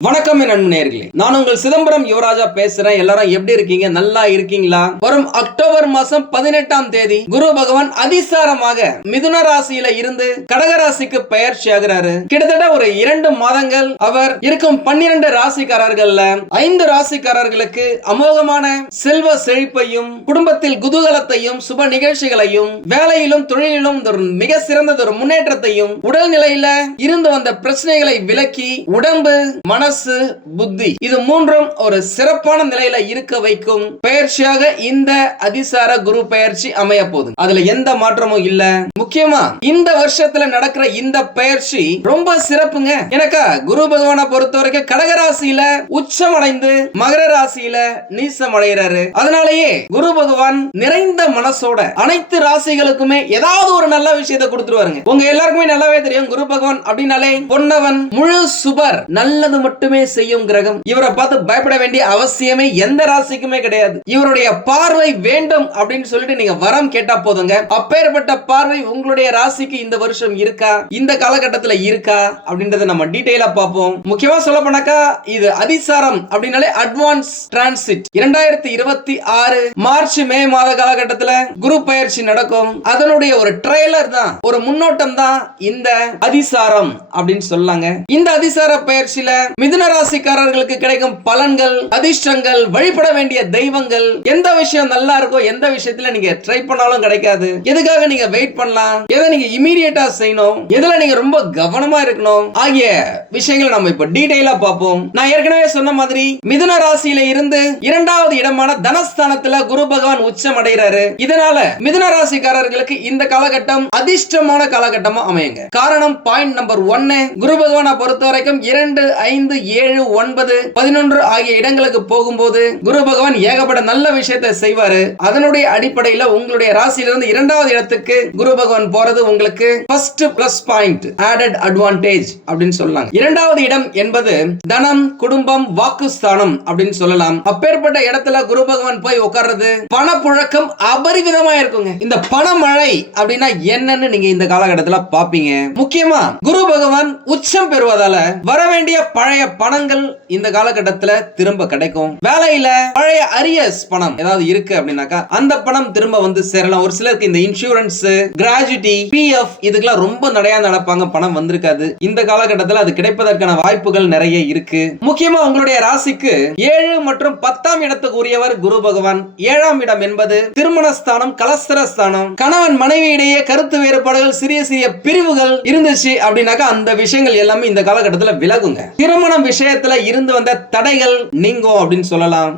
வணக்கம் என் அன்பு நான் உங்கள் சிதம்பரம் யுவராஜா பேசுறேன். எல்லாரும் எப்படி இருக்கீங்க? நல்லா இருக்கீங்களா? வரும் அக்டோபர் மாசம் பதினெட்டாம் தேதி குரு பகவான் அதிசாரமாக மிதுன ராசியில இருந்து கடக ராசிக்கு பயிற்சி ஆகிறாரு. கிட்டத்தட்ட ஒரு இரண்டு மாதங்கள் அவர் இருக்கும் பன்னிரண்டு ராசிக்காரர்கள்ல ஐந்து ராசிக்காரர்களுக்கு அமோகமான செல்வ செழிப்பையும் குடும்பத்தில் குதூகலத்தையும் சுப நிகழ்ச்சிகளையும் வேலையிலும் தொழிலிலும் ஒரு மிக சிறந்த ஒரு முன்னேற்றத்தையும் உடல்நிலையில இருந்து வந்த பிரச்சனைகளை விலக்கி உடம்பு மன மனசு புத்தி. இது மூன்றும் ஒரு சிறப்பான நிலையில இருக்க வைக்கும் பயிற்சியாக இந்த அதிசார குரு பயிற்சி அமைய போகுது. அதுல எந்த மாற்றமும் இல்ல. முக்கியமா இந்த வருஷத்துல நடக்கிற இந்த பயிற்சி ரொம்ப சிறப்புங்க. எனக்கா குரு பகவானை பொறுத்த வரைக்கும் கடகராசியில உச்சம் அடைந்து மகர ராசியில நீசம் அடைகிறாரு அதனாலயே குரு பகவான் நிறைந்த மனசோட அனைத்து ராசிகளுக்குமே ஏதாவது ஒரு நல்ல விஷயத்தை கொடுத்துருவாருங்க. உங்க எல்லாருக்குமே நல்லாவே தெரியும் குரு பகவான் அப்படின்னாலே பொன்னவன் முழு சுபர் நல்லது மட்டும் மட்டுமே செய்யும் கிரகம். இவரை பார்த்து பயப்பட வேண்டிய அவசியமே எந்த ராசிக்குமே கிடையாது. இவருடைய பார்வை வேண்டும் அப்படின்னு சொல்லிட்டு நீங்க வரம் கேட்டா போதுங்க. அப்பேற்பட்ட பார்வை உங்களுடைய ராசிக்கு இந்த வருஷம் இருக்கா? இந்த காலகட்டத்துல இருக்கா? அப்படின்றத நம்ம டீட்டெயிலா பார்ப்போம். முக்கியமா சொல்ல போனாக்கா இது அதிசாரம் அப்படின்னாலே அட்வான்ஸ் டிரான்சிட் இரண்டாயிரத்தி இருபத்தி ஆறு மார்ச் மே மாத காலகட்டத்துல குரு பயிற்சி நடக்கும். அதனுடைய ஒரு ட்ரெய்லர் தான் ஒரு முன்னோட்டம் தான் இந்த அதிசாரம் அப்படின்னு சொல்லாங்க. இந்த அதிசார பயிற்சியில மிதுன ராசிக்காரர்களுக்கு கிடைக்கும் பலன்கள் அதிர்ஷ்டங்கள் வழிபட வேண்டிய தெய்வங்கள் எந்த விஷயம் நல்லா இருக்கோ எந்த விஷயத்துல நீங்க ட்ரை பண்ணாலும் கிடைக்காது. எதுக்காக நீங்க வெயிட் பண்ணலாம்? எதை நீங்க இமீடியட்டா செய்யணும்? எதுல நீங்க ரொம்ப கவனமா இருக்கணும்? ஆகிய விஷயங்களை நம்ம இப்ப டீடைலா பார்ப்போம். நான் ஏற்கனவே சொன்ன மாதிரி மிதுன ராசியில இருந்து இரண்டாவது இடமான தனஸ்தானத்துல குரு பகவான் உச்சம் அடைகிறாரு. இதனால மிதுன ராசிக்காரர்களுக்கு இந்த காலகட்டம் அதிர்ஷ்டமான காலகட்டமா அமையுங்க. காரணம் பாயிண்ட் நம்பர் ஒன்னு குரு பகவானை பொறுத்த வரைக்கும் இரண்டு ஐந்து ஏழு ஒன்பது பதினொன்று ஆகிய இடங்களுக்கு போகும்போது குரு பகவான் ஏகப்பட்ட நல்ல விஷயத்தை செய்வாரு. அதனுடைய அடிப்படையில உங்களுடைய ராசியிலிருந்து இரண்டாவது இடத்துக்கு குரு பகவான் போறது உங்களுக்கு first plus point added advantage அப்படின்னு சொல்லலாம் இரண்டாவது இடம் என்பது தனம் குடும்பம் வாக்குஸ்தானம் அப்படின்னு சொல்லலாம். அப்பேற்பட்ட இடத்துல குரு பகவான் போய் உட்கார்றது பணப்புழக்கம் அபரிவிதமா இருக்குங்க. இந்த பணமழை அப்படின்னா என்னன்னு நீங்க இந்த காலகட்டத்தில் பாப்பீங்க. முக்கியமா குரு பகவான் உச்சம் பெறுவதால வர வேண்டிய பழைய பணங்கள் இந்த காலகட்டத்துல திரும்ப கிடைக்கும். வேலையில பழைய அரியஸ் பணம் ஏதாவது இருக்கு அப்படின்னாக்கா அந்த பணம் திரும்ப வந்து சேரலாம். ஒரு சிலருக்கு இந்த இன்சூரன்ஸ் கிராஜுட்டி பிஎஃப் இதுக்கெல்லாம் ரொம்ப நடையா நடப்பாங்க. பணம் வந்திருக்காது. இந்த காலகட்டத்துல அது கிடைப்பதற்கான வாய்ப்புகள் நிறைய இருக்கு. முக்கியமா உங்களுடைய ராசிக்கு ஏழு மற்றும் பத்தாம் இடத்துக்கு உரியவர் குரு பகவான். ஏழாம் இடம் என்பது திருமணஸ்தானம் கலஸ்தரஸ்தானம். கணவன் மனைவி இடையே கருத்து வேறுபாடுகள் சிறிய சிறிய பிரிவுகள் இருந்துச்சு அப்படின்னாக்கா அந்த விஷயங்கள் எல்லாமே இந்த காலகட்டத்தில் விலகுங்க. திருமண திருமணம் விஷயத்துல இருந்து வந்த தடைகள் நீங்கும் அப்படின்னு சொல்லலாம்.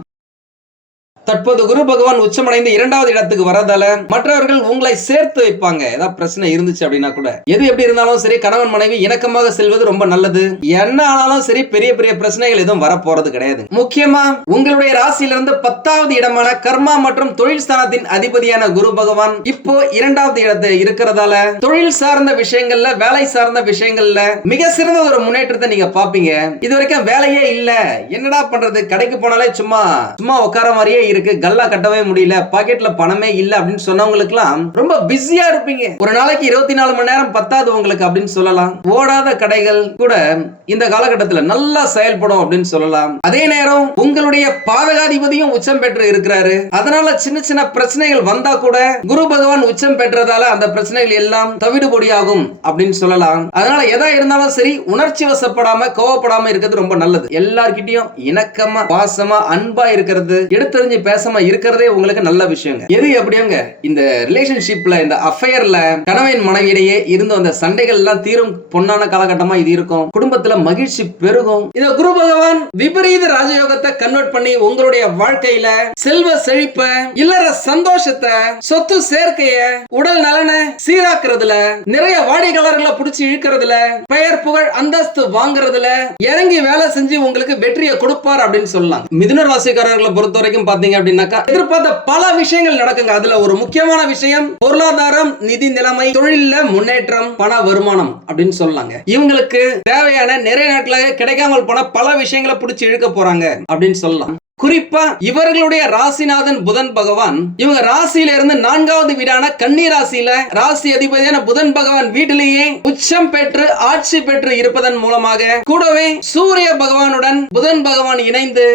தற்போது குரு பகவான் உச்சமடைந்து இரண்டாவது இடத்துக்கு வரதால மற்றவர்கள் உங்களை சேர்த்து வைப்பாங்க. ஏதாவது பிரச்சனை இருந்துச்சு அப்படின்னா கூட. எது எப்படி இருந்தாலும் சரி கணவன் மனைவி இணக்கமாக செல்வது ரொம்ப நல்லது. என்ன ஆனாலும் சரி பெரிய பெரிய பிரச்சனைகள் எதுவும் வர போறது கிடையாது. முக்கியமா உங்களுடைய ராசியிலிருந்து பத்தாவது இடமான கர்மா மற்றும் தொழில் ஸ்தானத்தின் அதிபதியான குரு பகவான் இப்போ இரண்டாவது இடத்தை இருக்கிறதால தொழில் சார்ந்த விஷயங்கள்ல வேலை சார்ந்த விஷயங்கள்ல மிக சிறந்த ஒரு முன்னேற்றத்தை நீங்க பாப்பீங்க. இது வரைக்கும் வேலையே இல்ல. என்னடா பண்றது? கடைக்கு போனாலே சும்மா சும்மா உட்கார மாதிரியே இருக்கு. கல்லா கட்டவே முடியல பாக்கெட்ல பணமே இல்ல அப்படின்னு சொன்னவங்களுக்குலாம் ரொம்ப பிஸியா இருப்பீங்க. ஒரு நாளைக்கு இருபத்தி நாலு மணி நேரம் பத்தாது உங்களுக்கு அப்படின்னு சொல்லலாம். ஓடாத கடைகள் கூட இந்த காலகட்டத்துல நல்லா செயல்படும் அப்படின்னு சொல்லலாம். அதே நேரம் உங்களுடைய பாதகாதிபதியும் உச்சம் பெற்று இருக்கிறாரு. அதனால சின்ன சின்ன பிரச்சனைகள் வந்தா கூட குரு பகவான் உச்சம் பெற்றதால அந்த பிரச்சனைகள் எல்லாம் தவிடுபொடியாகும் அப்படின்னு சொல்லலாம். அதனால எதா இருந்தாலும் சரி உணர்ச்சி வசப்படாம கோவப்படாம இருக்கிறது ரொம்ப நல்லது. எல்லார்கிட்டயும் இணக்கமா பாசமா அன்பா இருக்கிறது எடுத்தறிஞ்சு பேசாம இருக்கிறதே உங்களுக்கு நல்ல விஷயங்க. எது எப்படியோங்க? இந்த ரிலேஷன்ஷிப்ல இந்த அஃபேர்ல கணவன் மனைவியிடையே இருந்து வந்த சண்டைகள் எல்லாம் தீரும் பொன்னான காலகட்டமா இது இருக்கும். குடும்பத்துல மகிழ்ச்சி பெருகும். இந்த குரு பகவான் விபரீத ராஜயோகத்தை கன்வெர்ட் பண்ணி உங்களுடைய வாழ்க்கையில செல்வ செழிப்ப இல்லற சந்தோஷத்தை சொத்து சேர்க்கைய உடல் நலனை சீராக்குறதுல நிறைய வாடிக்கையாளர்களை புடிச்சு இழுக்கிறதுல பெயர் புகழ் அந்தஸ்து வாங்குறதுல இறங்கி வேலை செஞ்சு உங்களுக்கு வெற்றியை கொடுப்பார் அப்படின்னு சொல்லலாம். மிதுன ராசிக்காரர்களை பொறுத்த வரைக்கும் பாத்தீங்க அப்படின்னாக்கா எதிர்பார்த்த பல விஷயங்கள் நடக்குங்க. அதுல ஒரு முக்கியமான விஷயம் பொருளாதாரம் நிதி நிலைமை தொழில முன்னேற்றம் பண வருமானம் அப்படின்னு சொல்லலாங்க. இவங்களுக்கு தேவையான நிறைய நாட்டுல கிடைக்காமல் போன பல விஷயங்களை பிடிச்சி இழுக்க போறாங்க அப்படின்னு சொல்லலாம். குறிப்பா இவர்களுடைய ராசிநாதன் புதன் பகவான் இவங்க ராசியில இருந்து நான்காவது வீடான கன்னி ராசியில ராசி அதிபதியான புதன் பகவான் வீட்டிலேயே உச்சம் பெற்று ஆட்சி பெற்று இருப்பதன் மூலமாக கூடவே சூரிய பகவானுடன் புதன் பகவான் இணைந்து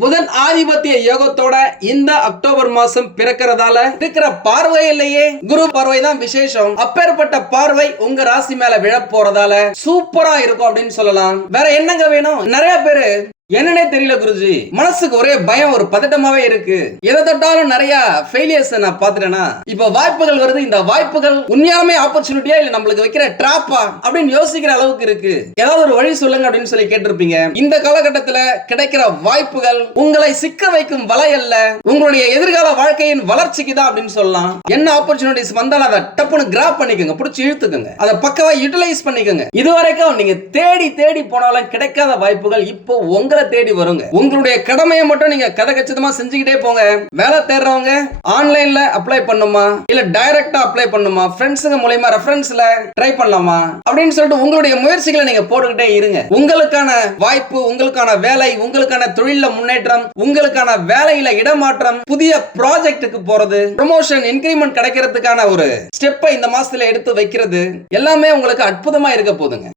புதன் ஆதிபத்திய யோகத்தோட இந்த அக்டோபர் மாசம் பிறக்கிறதால இருக்கிற பார்வையிலேயே குரு பார்வை தான் விசேஷம். அப்பேற்பட்ட பார்வை உங்க ராசி மேல விழ போறதால சூப்பரா இருக்கும் அப்படின்னு சொல்லலாம். வேற என்னங்க வேணும்? நிறைய பேரு என்னன்னே தெரியல குருஜி. மனசுக்கு ஒரே பயம் ஒரு பதட்டமாவே இருக்கு. எதை தொட்டாலும் நிறைய ஃபெயிலியர்ஸ் நான் பாத்துட்டேன்னா இப்ப வாய்ப்புகள் வருது. இந்த வாய்ப்புகள் உண்மையாலுமே ஆப்பர்ச்சுனிட்டியா இல்ல நம்மளுக்கு வைக்கிற டிராப்பா அப்படின்னு யோசிக்கிற அளவுக்கு இருக்கு. ஏதாவது ஒரு வழி சொல்லுங்க அப்படின்னு சொல்லி கேட்டிருப்பீங்க. இந்த காலகட்டத்துல கிடைக்கிற வாய்ப்புகள் உங்களை சிக்க வைக்கும் வலை அல்ல. உங்களுடைய எதிர்கால வாழ்க்கையின் வளர்ச்சிக்கு தான் அப்படின்னு சொல்லலாம். என்ன ஆப்பர்ச்சுனிட்டிஸ் வந்தாலும் அதை டப்புன்னு கிராப் பண்ணிக்கோங்க. பிடிச்சி இழுத்துக்கோங்க. அதை பக்கவா யூட்டிலைஸ் பண்ணிக்கோங்க. இதுவரைக்கும் நீங்க தேடி தேடி போனாலும் கிடைக்காத வாய்ப்புகள் இப்போ உங்களை தேடி வருங்க. உங்களுடைய கடமையை மட்டும் நீங்க கதை கச்சிதமா செஞ்சுக்கிட்டே போங்க. வேலை தேடுறவங்க ஆன்லைன்ல அப்ளை பண்ணுமா? இல்ல டைரக்டா அப்ளை பண்ணுமா? ஃப்ரெண்ட்ஸுங்க மூலயமா ரெஃபரன்ஸ்ல ட்ரை பண்ணலாமா? அப்படின்னு சொல்லிட்டு உங்களுடைய முயற்சிகளை நீங்க போட்டுக்கிட்டே இருங்க. உங்களுக்கான வாய்ப்பு உங்களுக்கான வேலை உங்களுக்கான தொழில முன்னேற்றம் உங்களுக்கான வேலையில இடமாற்றம் புதிய ப்ராஜெக்ட்டுக்கு போறது ப்ரொமோஷன் இன்கிரிமெண்ட் கிடைக்கிறதுக்கான ஒரு ஸ்டெப்பை இந்த மாசத்துல எடுத்து வைக்கிறது எல்லாமே உங்களுக்கு அற்புதமா இருக்க போதுங்க.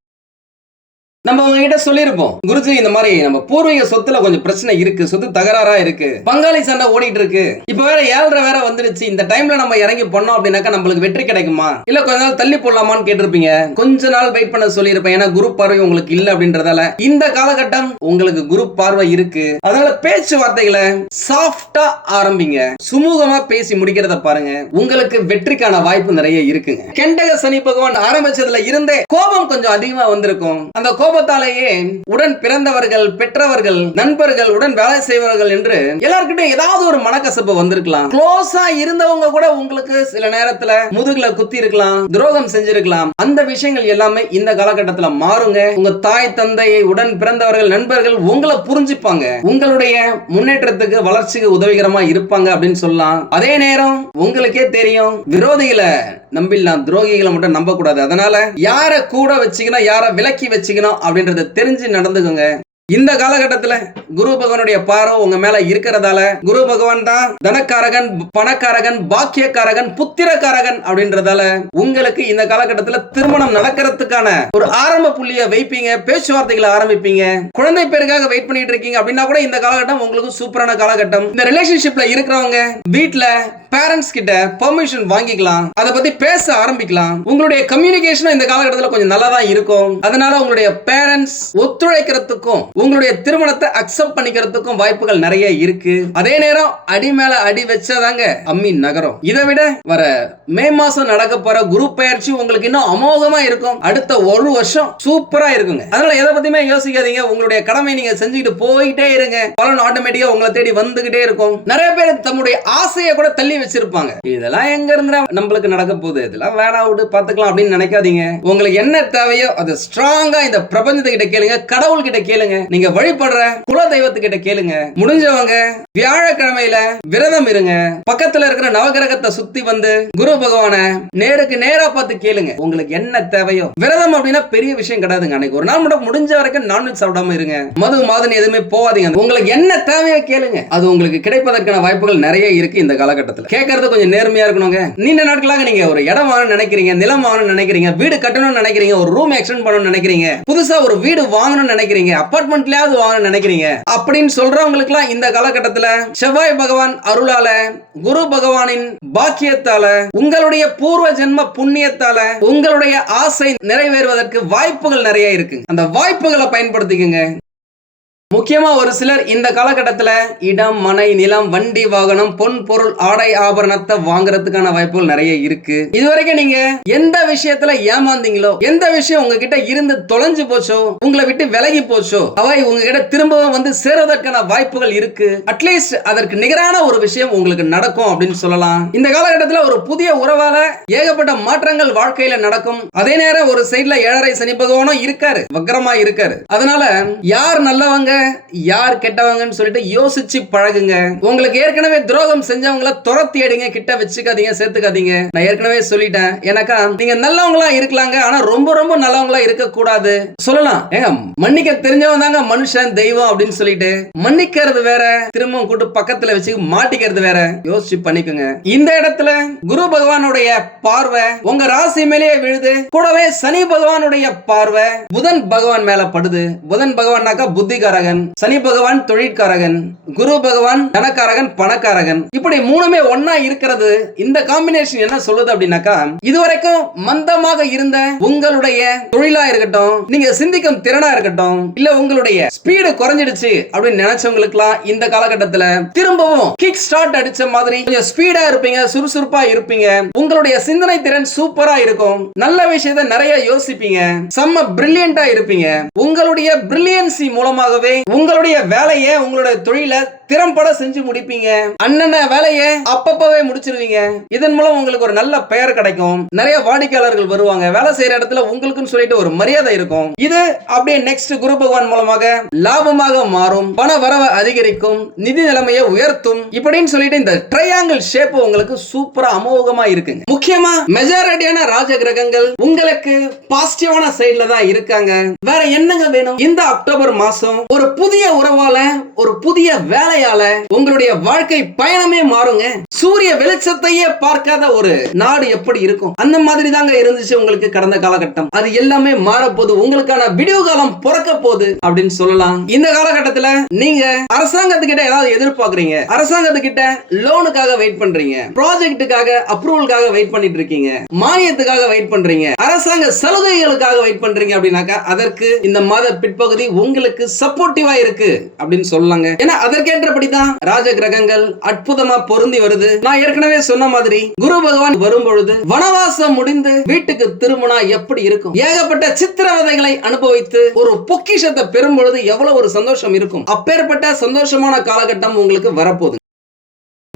நம்ம உங்ககிட்ட சொல்லியிருப்போம் குருஜி இந்த மாதிரி நம்ம பூர்வீக சொத்துல கொஞ்சம் பிரச்சனை இருக்கு சொத்து தகராறா இருக்கு பங்காளி சண்டை ஓடிட்டு இருக்கு இப்ப வேற ஏழரை வேற வந்துருச்சு இந்த டைம்ல நம்ம இறங்கி பண்ணோம் அப்படின்னாக்கா நம்மளுக்கு வெற்றி கிடைக்குமா? இல்ல கொஞ்ச நாள் தள்ளி போடலாமான்னு கேட்டிருப்பீங்க? கொஞ்ச நாள் வெயிட் பண்ண சொல்லியிருப்பேன் ஏன்னா குரு பார்வை உங்களுக்கு இல்ல அப்படின்றதால. இந்த காலகட்டம் உங்களுக்கு குரு பார்வை இருக்கு. அதனால பேச்சுவார்த்தைகளை சாஃப்டா ஆரம்பிங்க. சுமூகமா பேசி முடிக்கிறத பாருங்க. உங்களுக்கு வெற்றிக்கான வாய்ப்பு நிறைய இருக்குங்க. கெண்டக சனி பகவான் ஆரம்பிச்சதுல இருந்தே கோபம் கொஞ்சம் அதிகமா வந்திருக்கும். அந்த கோபம் கோபத்தாலேயே உடன் பிறந்தவர்கள் பெற்றவர்கள் நண்பர்கள் உடன் வேலை செய்வர்கள் என்று எல்லார்கிட்டையும் ஏதாவது ஒரு மனக்கசப்பு வந்திருக்கலாம். க்ளோஸா இருந்தவங்க கூட உங்களுக்கு சில நேரத்துல முதுகுல குத்தி இருக்கலாம் துரோகம் செஞ்சிருக்கலாம். அந்த விஷயங்கள் எல்லாமே இந்த காலகட்டத்துல மாறுங்க. உங்க தாய் தந்தையை உடன் பிறந்தவர்கள் நண்பர்கள் உங்களை புரிஞ்சுப்பாங்க. உங்களுடைய முன்னேற்றத்துக்கு வளர்ச்சிக்கு உதவிகரமா இருப்பாங்க அப்படின்னு சொல்லலாம். அதே நேரம் உங்களுக்கே தெரியும் விரோதிகளை நம்பிடலாம் துரோகிகளை மட்டும் நம்ப கூடாது அதனால யார கூட வச்சுக்கணும் யார விலக்கி வச்சுக்கணும் அப்படின்றத தெரிஞ்சு நடந்துக்கோங்க. இந்த காலகட்டத்துல குரு பகவானுடைய பார்வை உங்க மேல இருக்கிறதால குரு பகவான் தான் தனக்காரகன் பணக்காரகன் பாக்கியக்காரகன் புத்திரக்காரகன் அப்படின்றதால உங்களுக்கு இந்த காலகட்டத்துல திருமணம் நடக்கிறதுக்கான ஒரு ஆரம்ப புள்ளிய வைப்பீங்க பேச்சுவார்த்தைகளை ஆரம்பிப்பீங்க. குழந்தை பேருக்காக வெயிட் பண்ணிட்டு இருக்கீங்க அப்படின்னா கூட இந்த காலகட்டம் உங்களுக்கு சூப்பரான காலகட்டம். இந்த ரிலேஷன்ஷிப்ல இருக்கிறவங்க வீட்டுல பேரண்ட்ஸ் கிட்ட பெர்மிஷன் வாங்கிக்கலாம். அதை பத்தி பேச ஆரம்பிக்கலாம். உங்களுடைய கம்யூனிகேஷனும் இந்த காலகட்டத்தில் கொஞ்சம் நல்லா தான் இருக்கும். அதனால உங்களுடைய பேரண்ட்ஸ் ஒத்துழைக்கிறதுக்கும் உங்களுடைய திருமணத்தை அக்செப்ட் பண்ணிக்கிறதுக்கும் வாய்ப்புகள் நிறைய இருக்கு. அதே நேரம் அடி மேல அடி வச்சாதாங்க அம்மி நகரம். இதை விட வர மே மாசம் நடக்க போற குரு பயிற்சி உங்களுக்கு இன்னும் அமோகமா இருக்கும். அடுத்த ஒரு வருஷம் சூப்பரா இருக்குங்க. அதனால எதை பத்தியுமே யோசிக்காதீங்க. உங்களுடைய கடமை நீங்க செஞ்சுக்கிட்டு போயிட்டே இருங்க. பலன் ஆட்டோமேட்டிக்கா உங்களை தேடி வந்துகிட்டே இருக்கும். நிறைய பேர் தம்முடைய ஆசையை கூட தள்ளி வச்சிருப்பாங்க. இதெல்லாம் எங்க இருந்தா நம்மளுக்கு நடக்க போகுது. இதெல்லாம் வேணா விட்டு பாத்துக்கலாம் அப்படின்னு நினைக்காதீங்க. உங்களுக்கு என்ன தேவையோ அது ஸ்ட்ராங்கா இந்த பிரபஞ்சத்துக்கிட்ட கேளுங்க. கடவுள் கிட்ட கேளுங்க. நீங்க வழிபடுற குல தெய்வத்துக்கிட்ட கேளுங்க. முடிஞ்சவங்க வியாழக்கிழமையில விரதம் இருங்க. பக்கத்துல இருக்கிற நவகிரகத்தை சுத்தி வந்து குரு பகவான நேருக்கு நேரா பார்த்து கேளுங்க. உங்களுக்கு என்ன தேவையோ. விரதம் அப்படின்னா பெரிய விஷயம் கிடையாதுங்க. அன்னைக்கு ஒரு நாள் மட்டும் முடிஞ்ச வரைக்கும் நான்வெஜ் சாப்பிடாம இருங்க. மது மாதன் எதுவுமே போகாதீங்க. உங்களுக்கு என்ன தேவையோ கேளுங்க. அது உங்களுக்கு கிடைப்பதற்கான வாய்ப்புகள் நிறைய இருக்கு இந்த காலகட்டத்தில். கேட்கறது கொஞ்சம் நேர்மையா இருக்கணுங்க. நீண்ட நாட்களாக நீங்க ஒரு இடம் வாங்கணும்னு நினைக்கிறீங்க நிலம் வாங்கணும்னு நினைக்கிறீங்க வீடு கட்டணும்னு நினைக்கிறீங்க ஒரு ரூம் எக்ஸ்டெண்ட் பண்ணணும்னு நினைக்கிறீங்க புதுசா ஒரு வீடு வாங்கணும்னு நினைக்கிறீங்க அப்பார்ட்மெண்ட் அபார்ட்மெண்ட்லயாவது வாங்கணும்னு நினைக்கிறீங்க? அப்படின்னு சொல்றவங்களுக்குலாம் இந்த காலகட்டத்துல செவ்வாய் பகவான் அருளால குரு பகவானின் பாக்கியத்தால உங்களுடைய பூர்வ ஜென்ம புண்ணியத்தால உங்களுடைய ஆசை நிறைவேறுவதற்கு வாய்ப்புகள் நிறைய இருக்கு அந்த வாய்ப்புகளை பயன்படுத்திக்கங்க. முக்கியமாக ஒரு சிலர் இந்த காலகட்டத்தில் இடம் மனை நிலம் வண்டி வாகனம் பொன் பொருள் ஆடை ஆபரணத்தை வாங்குறதுக்கான வாய்ப்புகள் நிறைய இருக்கு. இதுவரைக்கும் நீங்க எந்த விஷயத்துல ஏமாந்தீங்களோ எந்த விஷயம் உங்ககிட்ட இருந்து தொலைஞ்சு போச்சோ உங்களை விட்டு விலகி போச்சோ அவை உங்ககிட்ட திரும்பவும் வந்து சேருவதற்கான வாய்ப்புகள் இருக்கு. அட்லீஸ்ட் அதற்கு நிகரான ஒரு விஷயம் உங்களுக்கு நடக்கும் அப்படின்னு சொல்லலாம். இந்த காலகட்டத்தில் ஒரு புதிய உறவால ஏகப்பட்ட மாற்றங்கள் வாழ்க்கையில நடக்கும். அதே நேரம் ஒரு சைட்ல ஏழரை சனி பகவானும் இருக்காரு வக்கரமா இருக்காரு. அதனால யார் நல்லவங்க யார் கெட்டவங்கன்னு சொல்லிட்டு யோசிச்சு பழகுங்க. உங்களுக்கு ஏற்கனவே துரோகம் செஞ்சவங்கள துரத்தி எடுங்க கிட்ட வச்சுக்காதீங்க சேர்த்துக்காதீங்க. நான் ஏற்கனவே சொல்லிட்டேன். எனக்கா நீங்க நல்லவங்களா இருக்கலாங்க. ஆனா ரொம்ப ரொம்ப நல்லவங்களா இருக்க கூடாது சொல்லலாம். ஏங்க மன்னிக்க தெரிஞ்சவன் தாங்க மனுஷன் தெய்வம் அப்படின்னு சொல்லிட்டு. மன்னிக்கிறது வேற திரும்ப கூட்டு பக்கத்துல வச்சு மாட்டிக்கிறது வேற. யோசிச்சு பண்ணிக்கோங்க. இந்த இடத்துல குரு பகவானுடைய பார்வை உங்க ராசி மேலேயே விழுது. கூடவே சனி பகவானுடைய பார்வை புதன் பகவான் மேல படுது. புதன் பகவான்னாக்கா புத்திகாரகன். சனி பகவான் தொழிற்காரகன் குரு பகவான் தனக்காரகன் பணக்காரகன். இப்படி மூணுமே ஒன்னா இருக்கிறது. இந்த காம்பினேஷன் என்ன சொல்லுது அப்படின்னாக்கா இதுவரைக்கும் மந்தமாக இருந்த உங்களுடைய தொழிலா இருக்கட்டும் நீங்க சிந்திக்கும் திறனா இருக்கட்டும் இல்ல உங்களுடைய ஸ்பீடு குறைஞ்சிடுச்சு அப்படின்னு நினைச்சவங்களுக்குலாம் இந்த காலகட்டத்துல திரும்பவும் கிக் ஸ்டார்ட் அடிச்ச மாதிரி கொஞ்சம் ஸ்பீடா இருப்பீங்க சுறுசுறுப்பா இருப்பீங்க. உங்களுடைய சிந்தனை திறன் சூப்பரா இருக்கும். நல்ல விஷயத்தை நிறைய யோசிப்பீங்க. செம்ம பிரில்லியண்டா இருப்பீங்க. உங்களுடைய பிரில்லியன்சி மூலமாகவே உங்களுடைய வேலையை உங்களுடைய தொழிலை திறம்பட செஞ்சு முடிப்பீங்க. அண்ணன வேலையை அப்பப்பவே முடிச்சிருவீங்க. இதன் மூலம் உங்களுக்கு ஒரு நல்ல பெயர் கிடைக்கும். நிறைய வாடிக்கையாளர்கள் வருவாங்க. வேலை செய்யற இடத்துல உங்களுக்குன்னு சொல்லிட்டு ஒரு மரியாதை இருக்கும். இது அப்படியே நெக்ஸ்ட் குரு பகவான் மூலமாக லாபமாக மாறும். பண வரவை அதிகரிக்கும். நிதி நிலைமையை உயர்த்தும். இப்படின்னு சொல்லிட்டு இந்த ட்ரையாங்கிள் ஷேப் உங்களுக்கு சூப்பரா அமோகமா இருக்குங்க. முக்கியமா மெஜாரிட்டியான ராஜ கிரகங்கள் உங்களுக்கு பாசிட்டிவான சைடுல தான் இருக்காங்க. வேற என்னங்க வேணும்? இந்த அக்டோபர் மாசம் ஒரு புதிய உறவால ஒரு புதிய வேலை வேலையால உங்களுடைய வாழ்க்கை பயணமே மாறுங்க. சூரிய வெளிச்சத்தையே பார்க்காத ஒரு நாடு எப்படி இருக்கும்? அந்த மாதிரி தாங்க இருந்துச்சு உங்களுக்கு கடந்த காலகட்டம். அது எல்லாமே மாறப்போது உங்களுக்கான விடிவு காலம் பிறக்க போகுது அப்படின்னு சொல்லலாம். இந்த காலகட்டத்துல நீங்க அரசாங்கத்துக்கிட்ட ஏதாவது எதிர்பார்க்கறீங்க? அரசாங்கத்துக்கிட்ட லோனுக்காக வெயிட் பண்றீங்க. ப்ராஜெக்ட்டுக்காக அப்ரூவலுக்காக வெயிட் பண்ணிட்டு இருக்கீங்க. மானியத்துக்காக வெயிட் பண்றீங்க. அரசாங்க சலுகைகளுக்காக வெயிட் பண்றீங்க அப்படின்னாக்கா அதற்கு இந்த மாத பிற்பகுதி உங்களுக்கு சப்போர்ட்டிவா இருக்கு அப்படின்னு சொல்லலாங்க. ஏன்னா அதற்கேற்றபடிதான் ராஜ கிரகங்கள் அற்புதமா பொருந்தி வருது. நான் ஏற்கனவே சொன்ன மாதிரி குரு பகவான் வரும்பொழுது வனவாசம் முடிந்து வீட்டுக்கு திரும்பினா எப்படி இருக்கும்? ஏகப்பட்ட சித்திரவதைகளை அனுபவித்து ஒரு பொக்கிஷத்தை பெறும் பொழுது எவ்வளவு ஒரு சந்தோஷம் இருக்கும்? அப்பேற்பட்ட சந்தோஷமான காலகட்டம் உங்களுக்கு வரப்போகுது.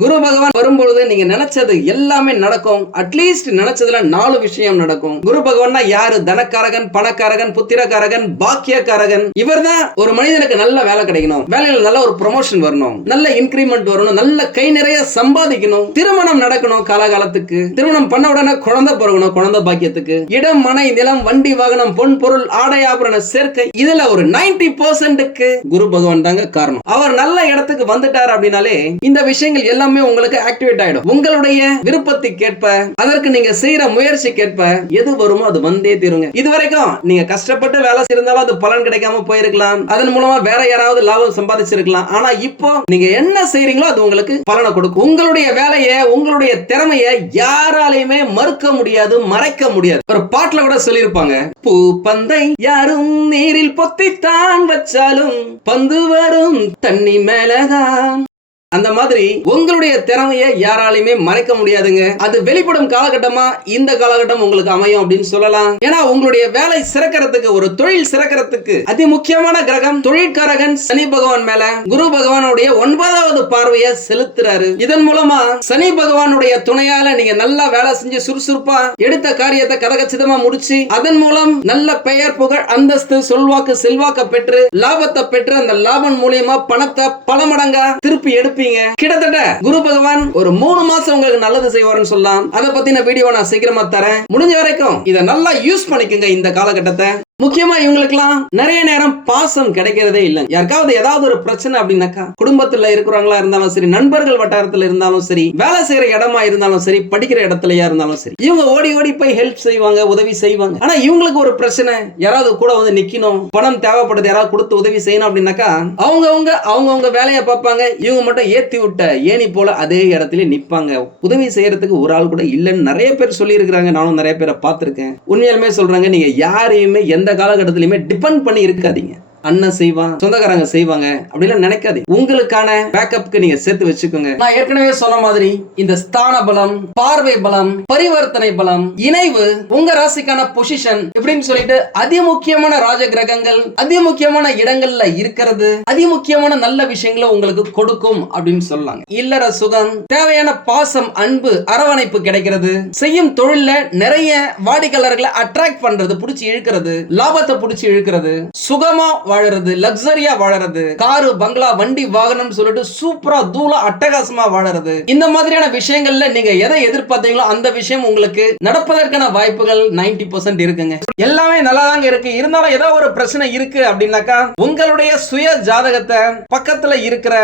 குரு பகவான் வரும்பொழுது நீங்க நினைச்சது எல்லாமே நடக்கும். அட்லீஸ்ட் நினைச்சதுல நாலு விஷயம் நடக்கும். குரு பகவான்னா யாரு? தனக்காரகன் பணக்காரகன் புத்திரக்காரகன் பாக்கியக்காரகன். இவர் தான் ஒரு மனிதனுக்கு நல்ல வேலை கிடைக்கணும். வேலையில நல்ல ஒரு ப்ரொமோஷன் வரணும். நல்ல இன்கிரிமெண்ட் வரணும். நல்ல கை நிறைய சம்பாதிக்கணும். திருமணம் நடக்கணும் காலகாலத்துக்கு. திருமணம் பண்ண உடனே குழந்தை பிறகணும் குழந்தை பாக்கியத்துக்கு. இடம் மனை நிலம் வண்டி வாகனம் பொன் பொருள் ஆடை ஆபரண சேர்க்கை இதுல ஒரு நைன்டி பர்சன்ட்டுக்கு குரு பகவான் தாங்க காரணம். அவர் நல்ல இடத்துக்கு வந்துட்டார் அப்படின்னாலே இந்த விஷயங்கள் எல்லாம் உங்களுக்கு ஆக்டிவேட் ஆயிடும். உங்களுடைய விருப்பத்துக்கேற்ப அதற்கு நீங்க செய்யற முயற்சிக்கேற்ப எது வருமோ அது வந்தே தீருங்க. இது வரைக்கும் நீங்க கஷ்டப்பட்டு வேலை செய்திருந்தாலும் அது பலன் கிடைக்காம போயிருக்கலாம். அதன் மூலமா வேற யாராவது லாபம் சம்பாதிச்சிருக்கலாம். ஆனா இப்போ நீங்க என்ன செய்யறீங்களோ அது உங்களுக்கு பலனை கொடுக்கும். உங்களுடைய வேலையை உங்களுடைய திறமையை யாராலையுமே மறுக்க முடியாது மறைக்க முடியாது. ஒரு பாட்டுல கூட சொல்லியிருப்பாங்க பூ பந்தை யாரும் நீரில் பொத்தித்தான் வச்சாலும் பந்து வரும் தண்ணி மேலதான். அந்த மாதிரி உங்களுடைய திறமையை யாராலையுமே மறைக்க முடியாதுங்க. அது வெளிப்படும் காலகட்டமா? இந்த காலகட்டம் உங்களுக்கு அமையும் அப்படின்னு சொல்லலாம். ஏன்னா உங்களுடைய வேலை சிறக்கிறதுக்கு ஒரு தொழில் சிறக்கிறதுக்கு அதி முக்கியமான கிரகம் தொழிற்காரகன் சனி பகவான் மேல. குரு பகவானுடைய ஒன்பதாவது பார்வையை செலுத்துறாரு. இதன் மூலமா சனி பகவானுடைய துணையால நீங்க நல்லா வேலை செஞ்சு சுறுசுறுப்பா எடுத்த காரியத்தை கதகச்சிதமா முடிச்சு அதன் மூலம் நல்ல பெயர் புகழ் அந்தஸ்து சொல்வாக்கு செல்வாக்க பெற்று லாபத்தை பெற்று அந்த லாபம் மூலியமா பணத்தை பல மடங்கா திருப்பி இருப்பீங்க. கிட்டத்தட்ட குரு பகவான் ஒரு மூணு மாசம் உங்களுக்கு நல்லது செய்வாருன்னு சொல்லலாம். அதை பத்தின வீடியோ நான் சீக்கிரமா தரேன். முடிஞ்ச வரைக்கும் இதை நல்லா யூஸ் பண்ணிக்கோங்க இந்த காலகட்டத்தை. முக்கியமா இவங்களுக்குலாம் நிறைய நேரம் பாசம் கிடைக்கிறதே இல்லை. யாருக்காவது ஏதாவது ஒரு பிரச்சனை அப்படின்னாக்கா குடும்பத்துல இருக்கிறவங்களா இருந்தாலும் சரி நண்பர்கள் வட்டாரத்துல இருந்தாலும் சரி வேலை செய்யற இடமா இருந்தாலும் சரி படிக்கிற இடத்துலயா இருந்தாலும் சரி இவங்க ஓடி ஓடி போய் ஹெல்ப் செய்வாங்க உதவி செய்வாங்க. ஆனா இவங்களுக்கு ஒரு பிரச்சனை யாராவது கூட வந்து நிக்கணும் பணம் தேவைப்படுது யாராவது கொடுத்து உதவி செய்யணும் அப்படின்னாக்கா அவங்கவுங்க அவங்கவுங்க வேலையை பார்ப்பாங்க இவங்க மட்டும் ஏத்தி விட்ட ஏணி போல அதே இடத்துல நிப்பாங்க. உதவி செய்யறதுக்கு ஒரு ஆள் கூட இல்லைன்னு நிறைய பேர் சொல்லி இருக்கிறாங்க நானும் நிறைய பேரை பார்த்திருக்கேன். உண்மையாலுமே சொல்றாங்க நீங்க யாரையுமே எந்த காலகட்டத்திலுமே டிபெண்ட் பண்ணி இருக்காதீங்க அண்ணன் செய்வான் சொந்தக்காரங்க செய்வாங்க அப்படிலாம் நினைக்காதே. உங்களுக்கான பேக்கப்க்கு நீங்க சேர்த்து வச்சுக்கோங்க. நான் ஏற்கனவே சொன்ன மாதிரி இந்த ஸ்தான பலம் பார்வை பலம் பரிவர்த்தனை பலம் இணைவு உங்க ராசிக்கான பொசிஷன் இப்படின்னு சொல்லிட்டு அதிமுக்கியமான ராஜ கிரகங்கள் அதிமுக்கியமான இடங்கள்ல இருக்கிறது அதிமுக்கியமான நல்ல விஷயங்களை உங்களுக்கு கொடுக்கும் அப்படின்னு சொல்லலாங்க இல்லற சுகம் தேவையான பாசம் அன்பு அரவணைப்பு கிடைக்கிறது. செய்யும் தொழில்ல நிறைய வாடிக்கையாளர்களை அட்ராக்ட் பண்றது பிடிச்சி இழுக்கிறது லாபத்தை பிடிச்சி இழுக்கிறது. சுகமா வாழறது லக்ஸரியா வாழறது காரு பங்களா வண்டி வாகனம் சொல்லிட்டு சூப்பரா தூளா அட்டகாசமா வாழறது. இந்த மாதிரியான விஷயங்கள்ல நீங்க எதை எதிர்பார்த்தீங்களோ அந்த விஷயம் உங்களுக்கு நடப்பதற்கான வாய்ப்புகள் 90% பர்சன்ட் இருக்குங்க. எல்லாமே நல்லா தாங்க இருக்கு. இருந்தாலும் ஏதோ ஒரு பிரச்சனை இருக்கு அப்படின்னாக்கா உங்களுடைய சுய ஜாதகத்தை பக்கத்துல இருக்கிற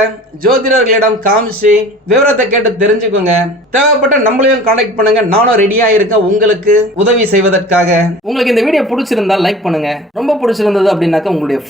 ஜோதிடர்களிடம் காமிச்சு விவரத்தை கேட்டு தெரிஞ்சுக்கோங்க. தேவைப்பட்ட நம்மளையும் கான்டாக்ட் பண்ணுங்க. நானும் ரெடியா இருக்கேன். உங்களுக்கு உதவி செய்வதற்காக. உங்களுக்கு இந்த வீடியோ பிடிச்சிருந்தா லைக் பண்ணுங்க. ரொம்ப பிடிச்சிருந்தது அப்படின்னாக்கா உங்களுடைய